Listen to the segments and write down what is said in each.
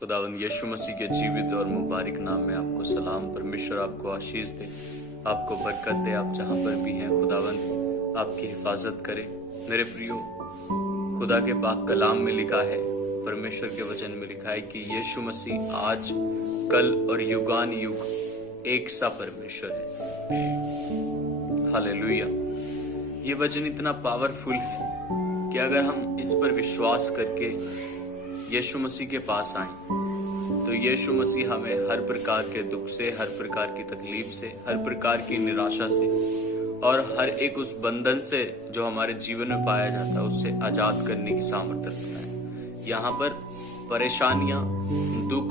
खुदावंद यीशु मसीह के जीवित और मुबारक नाम में आपको सलाम। परमेश्वर आपको आशीष दे, आपको बरकत दे। आप जहाँ पर भी हैं खुदावंद आपकी हिफाजत करे। मेरे प्रियो, खुदा के पाक कलाम में लिखा है, परमेश्वर के वचन में लिखा है कि यीशु मसीह आज कल और युगान युग एक सा परमेश्वर है। हालेलुया। ये वचन इतना पावरफुल है कि अगर हम इस पर विश्वास करके यीशु मसीह के पास आए तो यीशु मसीह हमें हर प्रकार के दुख से, हर प्रकार की तकलीफ से, हर प्रकार की निराशा से और हर एक उस बंधन से जो हमारे जीवन में पाया जाता है उससे आजाद करने की सामर्थ्य रखता है। यहाँ पर परेशानियां, दुख,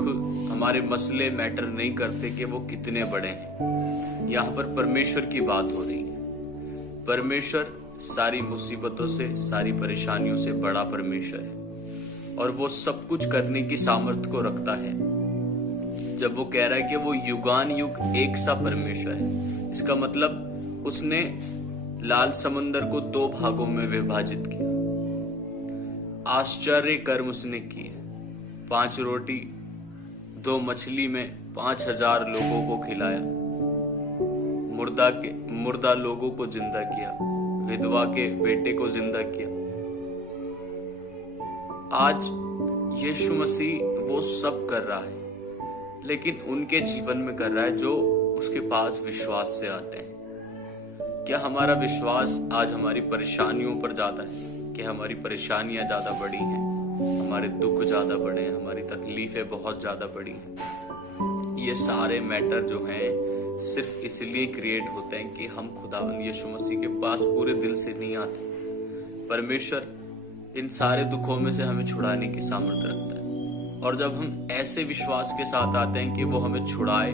हमारे मसले मैटर नहीं करते कि वो कितने बड़े हैं। यहाँ पर परमेश्वर की बात हो रही है। परमेश्वर सारी मुसीबतों से, सारी परेशानियों से बड़ा परमेश्वर है और वो सब कुछ करने की सामर्थ्य को रखता है। जब वो कह रहा है कि वो युगान युग एक सा परमेश्वर है, इसका मतलब उसने लाल समंदर को 2 भागों में विभाजित किया। आश्चर्य कर्म उसने किए। 5 रोटी 2 मछली में 5000 लोगों को खिलाया, मुर्दा लोगों को जिंदा किया, विधवा के बेटे को जिंदा किया। आज यीशु मसीह वो सब कर रहा है, लेकिन उनके जीवन में कर रहा है जो उसके पास विश्वास से आते हैं। क्या हमारा विश्वास आज हमारी परेशानियों पर ज्यादा है कि हमारी परेशानियां ज्यादा बड़ी हैं, हमारे दुख ज्यादा बड़े हैं, हमारी तकलीफें बहुत ज्यादा बड़ी हैं? ये सारे मैटर जो हैं सिर्फ इसलिए क्रिएट होते हैं कि हम खुदावंद यीशु मसीह के पास पूरे दिल से नहीं आते। परमेश्वर इन सारे दुखों में से हमें छुड़ाने की सामर्थ्य रखता है और जब हम ऐसे विश्वास के साथ आते हैं कि वो हमें छुड़ाए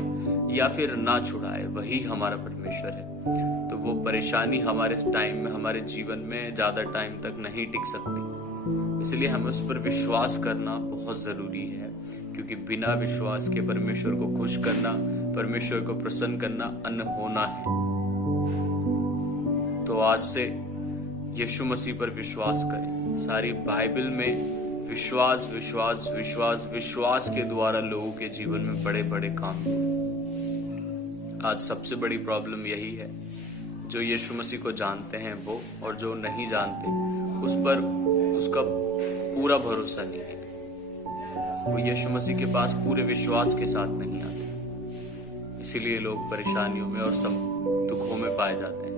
या फिर ना छुड़ाए, वही हमारा परमेश्वर है, तो वो परेशानी हमारे टाइम में, हमारे जीवन में ज्यादा टाइम तक नहीं टिक सकती। इसलिए हमें उस पर विश्वास करना बहुत जरूरी है, क्योंकि बिना विश्वास के परमेश्वर को खुश करना, परमेश्वर को प्रसन्न करना अनहोना है। तो आज से यीशु मसीह पर विश्वास करें। सारी बाइबल में विश्वास विश्वास विश्वास विश्वास के द्वारा लोगों के जीवन में बड़े बड़े काम। आज सबसे बड़ी प्रॉब्लम यही है, जो यीशु मसीह को जानते हैं वो, और जो नहीं जानते उस पर उसका पूरा भरोसा नहीं है। वो यीशु मसीह के पास पूरे विश्वास के साथ नहीं आते, इसीलिए लोग परेशानियों में और सब दुखों में पाए जाते हैं।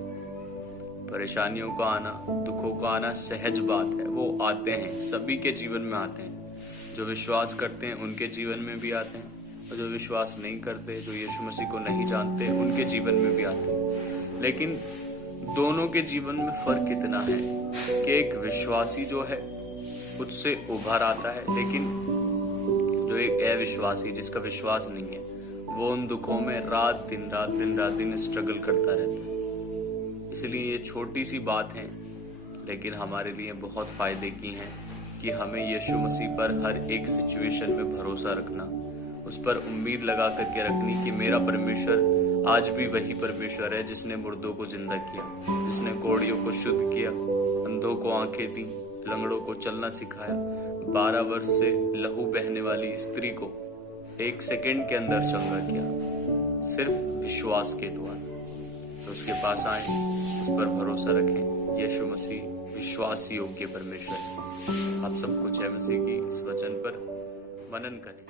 परेशानियों का आना, दुखों का आना सहज बात है, वो आते हैं, सभी के जीवन में आते हैं। जो विश्वास करते हैं उनके जीवन में भी आते हैं, और जो विश्वास नहीं करते, जो यीशु मसीह को नहीं जानते, उनके जीवन में भी आते हैं। लेकिन दोनों के जीवन में फर्क इतना है कि एक विश्वासी जो है उससे उभर आता है, लेकिन जो एक अविश्वासी, जिसका विश्वास नहीं है, वो उन दुखों में रात दिन स्ट्रगल करता रहता है। इसलिए ये छोटी सी बात है, लेकिन हमारे लिए बहुत फायदे की है कि हमें यीशु मसीह पर हर एक सिचुएशन में भरोसा रखना, उस पर उम्मीद लगा करके रखनी कि मेरा परमेश्वर आज भी वही परमेश्वर है जिसने मुर्दों को जिंदा किया, जिसने कोढ़ियों को शुद्ध किया, अंधों को आंखें दी, लंगड़ों को चलना सिखाया, 12 वर्ष से लहू बहने वाली स्त्री को 1 सेकंड के अंदर चंगा किया, सिर्फ विश्वास के द्वारा। तो उसके पास आए, उस पर भरोसा रखें। यीशु मसीह विश्वास योग्य परमेश्वर है। आप सबको जय मसीह की इस वचन पर मनन करें।